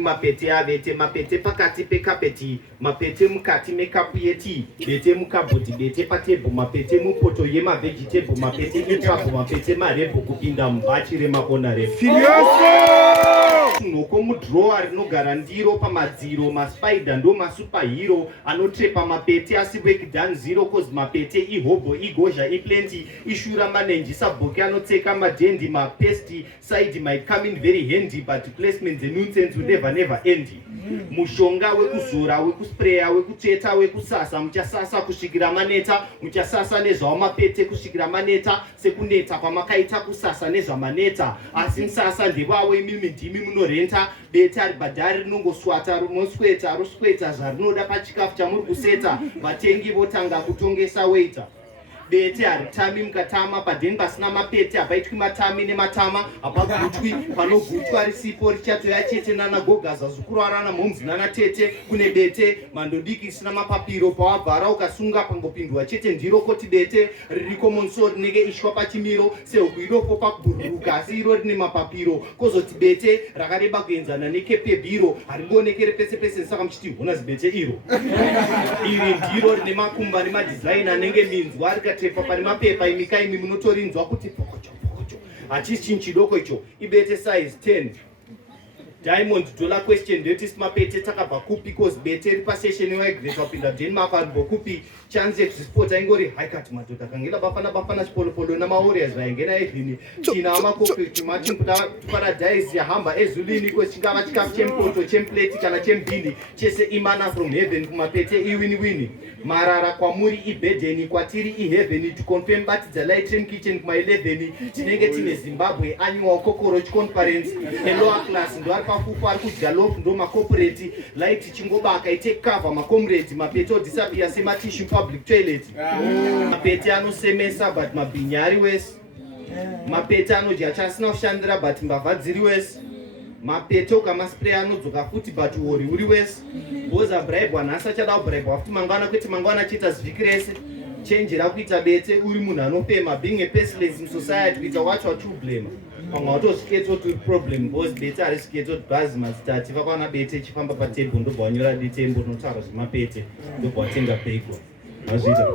Mapete avete mapete pakati pekapeti mapete mukati mekapu yeti bete mukabhoti bete patebho mapete mupoto yemavegetable mapete itsvabho mapete marebho kupinda mubhachi remakonare noko mudrowa rinogara ndiro pamadziro maspider ndo masupahero anotrepa mapete asi work done zero cause mapete ihobho igozha iplenty ishura manenji sabhoki anotseka madhendi mapesti side might come in very handy but placements and nonsense will never end. Mushonga wekuzora wekuspreya wekutsveta wekusasa muchasasa kusvikira maneta muchasasa nezvamapete kusvikira maneta sekuneta kwamakaita kusasa nezvamaneta asi musasa ndevawe imimi ndimi munorenta beta ribhadhari rinongoswata rinosweta rosweta zvarinoda pachikafu chamuri kuseta vatengi votanga kutongesa waiter bete haritami mukatama padheni pasina mapete hapaitwi matami nematama hapagutwi panogutwa risipo richatoya chete nanagogaza zukurarana momzi nanatete kune bete mandodiki isina mapapiro pawabvara ukasunga pangopindwa chete ndiro koti bete ririko monso rinenge ishwa pachimiro sehuku idoko pakubhururuka asi iro rine mapapiro kozoti bete rakareba kuenzana nekepebhiro haringoonekere pese pese saka muchiti huna zibete iro iri ndiro rine makumba nemadizaini anenge minzwa trepa pane mapepa imika imi munotorinzwa kuti pokocho hachisi chinhu chidoko icho ibete size 10 diamond dollar question ndetisi mapete takabva kupi cause bete iri pasession yewaigret wapinda denmark aribhokupi chance yekuzvispota ingori haikati madhodha kangela bafana chipolopolo namawarriors vaingena edlini tina amakopi mati paradise yahamba ezulini kwechingava chikafu chempoto chempleti kana chembhini chese imana from heaven kumapete iwini marara kwamuri ibhedheni kwatiri iheaven to confirm batidza lightrain kitchen kuma11 tinenge tine zimbabwe annual cockroach conference elower class ndo ari pafufu ari kudya lofu ndo macorporate light chingobaka itake cover macomrade mapete odisappear sematishu public toilet mapete anosemesa but mabhinya ari wese mapete anodya chasina kushandira but mbavha dziri wese mapete ukamaspray anodzoka futi but uori uri wese boza bribe nhasi achada kubribwa futi mangwana kwete mangwana achiita zviki rese chenjera kuita bete uri munhu anofema being a pestilence in society kuita what you to blame pamwe watosviketsa kuti uri problem because bete harisviketsa kuti bhazi mazitati vakwana bete chifamba patebho ndobva wanyora ditembo rinotaura zvemapete ndobva watenga pegwa azviita